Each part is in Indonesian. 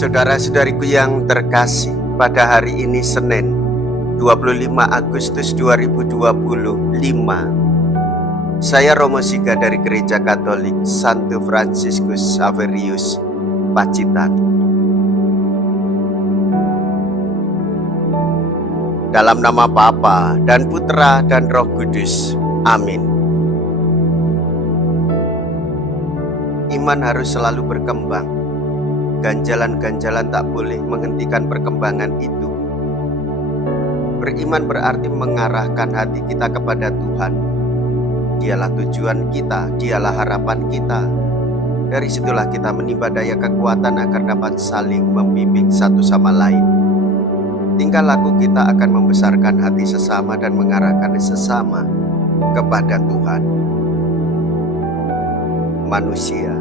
Saudara-saudariku yang terkasih, pada hari ini Senin 25 Agustus 2025, saya Romo Siga dari Gereja Katolik Santo Fransiskus Xaverius, Pacitan. Dalam nama Bapa dan Putra dan Roh Kudus. Amin. Iman harus selalu berkembang. Ganjalan-ganjalan tak boleh menghentikan perkembangan itu. Beriman berarti mengarahkan hati kita kepada Tuhan. Dialah tujuan kita, dialah harapan kita. Dari situlah kita menimba daya kekuatan agar dapat saling membimbing satu sama lain. Tingkah laku kita akan membesarkan hati sesama dan mengarahkan sesama kepada Tuhan. Manusia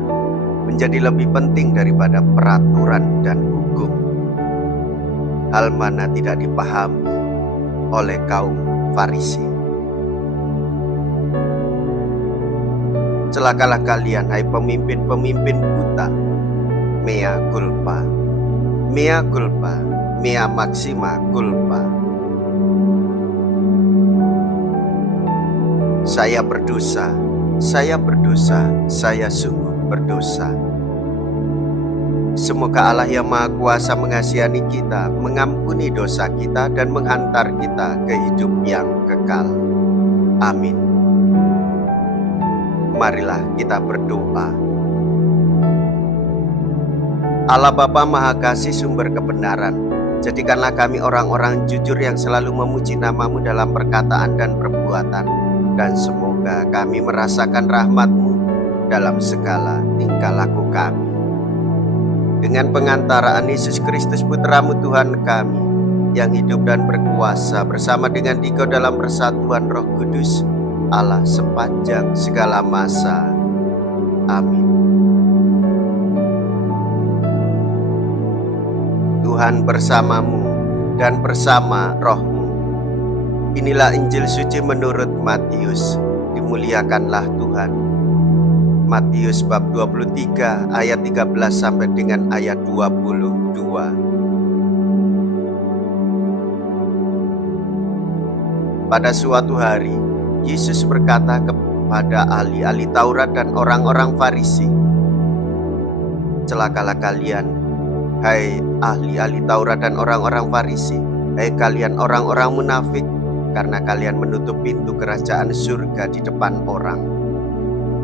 menjadi lebih penting daripada peraturan dan hukum. Hal mana tidak dipahami oleh kaum Farisi. Celakalah kalian, hai pemimpin-pemimpin buta. Mea culpa, mea culpa, mea maxima culpa. Saya berdosa, saya berdosa, saya sungguh berdosa. Semoga Allah yang Maha Kuasa mengasihani kita, mengampuni dosa kita, dan menghantar kita ke hidup yang kekal. Amin. Marilah kita berdoa. Allah Bapa Maha Kasih, sumber kebenaran, jadikanlah kami orang-orang jujur yang selalu memuji nama-Mu dalam perkataan dan perbuatan, dan semoga kami merasakan rahmat-Mu dalam segala tingkah laku kami. Dengan pengantaraan Yesus Kristus Putra-Mu Tuhan kami, yang hidup dan berkuasa bersama dengan Dikau dalam persatuan Roh Kudus, Allah sepanjang segala masa. Amin. Tuhan bersamamu dan bersama roh-Mu. Inilah Injil suci menurut Matius. Dimuliakanlah Tuhan. Matius bab 23 ayat 13 sampai dengan ayat 22. Pada suatu hari, Yesus berkata kepada ahli-ahli Taurat dan orang-orang Farisi, "Celakalah kalian, hai ahli-ahli Taurat dan orang-orang Farisi, hai kalian orang-orang munafik, karena kalian menutup pintu kerajaan surga di depan orang.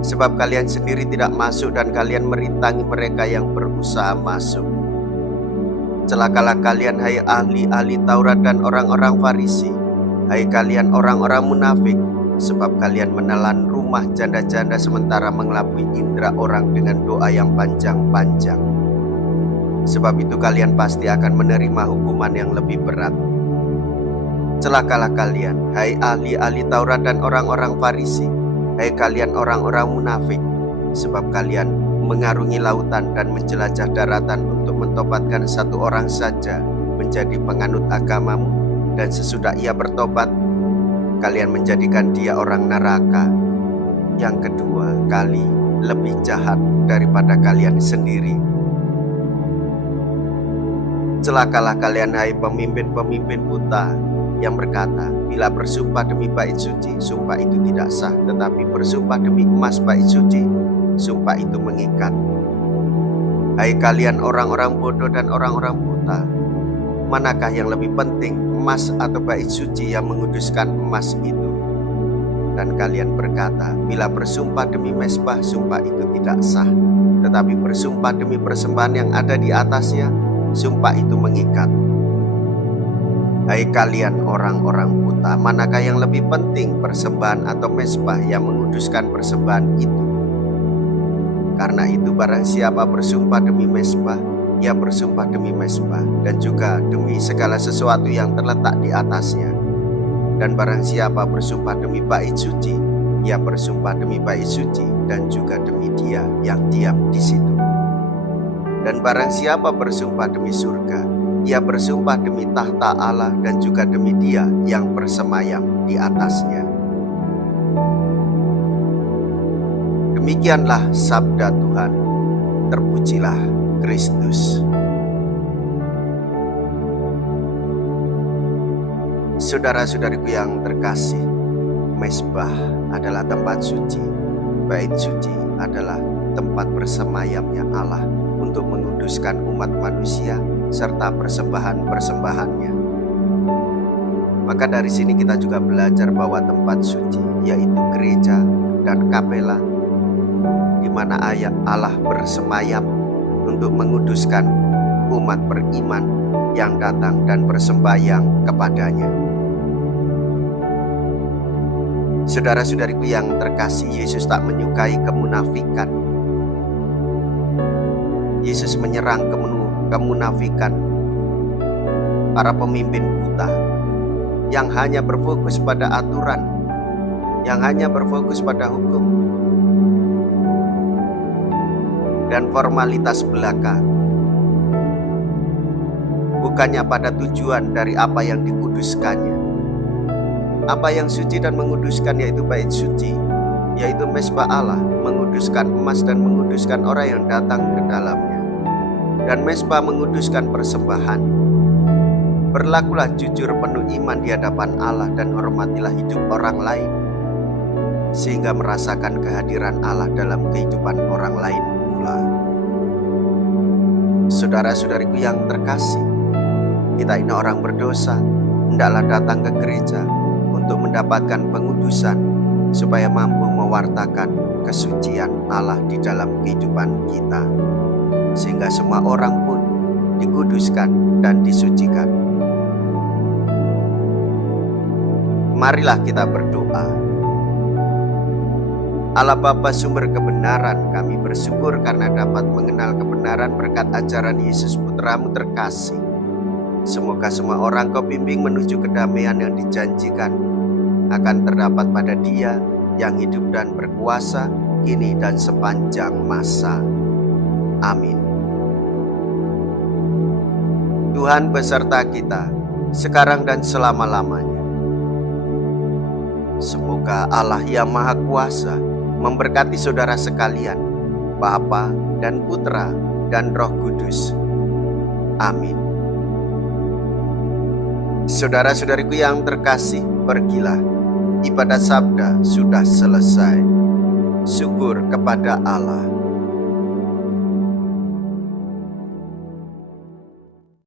Sebab kalian sendiri tidak masuk dan kalian merintangi mereka yang berusaha masuk. Celakalah kalian, hai ahli-ahli Taurat dan orang-orang Farisi, hai kalian orang-orang munafik, sebab kalian menelan rumah janda-janda sementara mengelabui indera orang dengan doa yang panjang-panjang. Sebab itu kalian pasti akan menerima hukuman yang lebih berat. Celakalah kalian, hai ahli-ahli Taurat dan orang-orang Farisi, hai kalian orang-orang munafik, sebab kalian mengarungi lautan dan menjelajah daratan untuk mentobatkan satu orang saja menjadi penganut agamamu, dan sesudah ia bertobat, kalian menjadikan dia orang neraka. Yang kedua kali lebih jahat daripada kalian sendiri. Celakalah kalian, hai pemimpin-pemimpin buta, yang berkata, bila bersumpah demi bait suci, sumpah itu tidak sah, tetapi bersumpah demi emas bait suci, sumpah itu mengikat. Hai kalian orang-orang bodoh dan orang-orang buta, manakah yang lebih penting, emas atau bait suci yang menguduskan emas itu? Dan kalian berkata, bila bersumpah demi mezbah, sumpah itu tidak sah, tetapi bersumpah demi persembahan yang ada di atasnya, sumpah itu mengikat. Hai kalian orang-orang buta, manakah yang lebih penting, persembahan atau mezbah yang menguduskan persembahan itu? Karena itu barang siapa bersumpah demi mezbah, ia bersumpah demi mezbah dan juga demi segala sesuatu yang terletak di atasnya. Dan barang siapa bersumpah demi bait suci, ia bersumpah demi bait suci dan juga demi dia yang diam di situ. Dan barang siapa bersumpah demi surga, ia bersumpah demi tahta Allah dan juga demi Dia yang bersemayam di atasnya. Demikianlah sabda Tuhan. Terpujilah Kristus. Saudara-saudariku yang terkasih, mezbah adalah tempat suci. Bait suci adalah tempat bersemayamnya Allah untuk menguduskan umat manusia serta persembahan-persembahannya. Maka dari sini kita juga belajar bahwa tempat suci yaitu gereja dan kapela, di mana ayat Allah bersemayam untuk menguduskan umat beriman yang datang dan bersembahyang kepadanya. Saudara-saudariku yang terkasih, Yesus tak menyukai kemunafikan. Yesus menyerang kemunafikan para pemimpin buta yang hanya berfokus pada aturan, yang hanya berfokus pada hukum dan formalitas belaka, bukannya pada tujuan dari apa yang dikuduskannya. Apa yang suci dan menguduskan yaitu bait suci, yaitu mezbah Allah, menguduskan emas dan menguduskan orang yang datang ke dalamnya. Dan mezbah menguduskan persembahan. Berlakulah jujur penuh iman di hadapan Allah dan hormatilah hidup orang lain, sehingga merasakan kehadiran Allah dalam kehidupan orang lain pula. Saudara-saudariku yang terkasih, kita ini orang berdosa, hendaklah datang ke gereja untuk mendapatkan pengudusan, supaya mampu mewartakan kesucian Allah di dalam kehidupan kita, sehingga semua orang pun dikuduskan dan disucikan. Marilah kita berdoa. Allah Bapa sumber kebenaran, kami bersyukur karena dapat mengenal kebenaran berkat ajaran Yesus Putra-Mu terkasih. Semoga semua orang Kau bimbing menuju kedamaian yang dijanjikan akan terdapat pada Dia yang hidup dan berkuasa kini dan sepanjang masa. Amin. Tuhan beserta kita sekarang dan selama-lamanya. Semoga Allah yang Maha Kuasa memberkati saudara sekalian, Bapa dan Putra dan Roh Kudus. Amin. Saudara-saudariku yang terkasih, pergilah. Ibadat sabda sudah selesai. Syukur kepada Allah.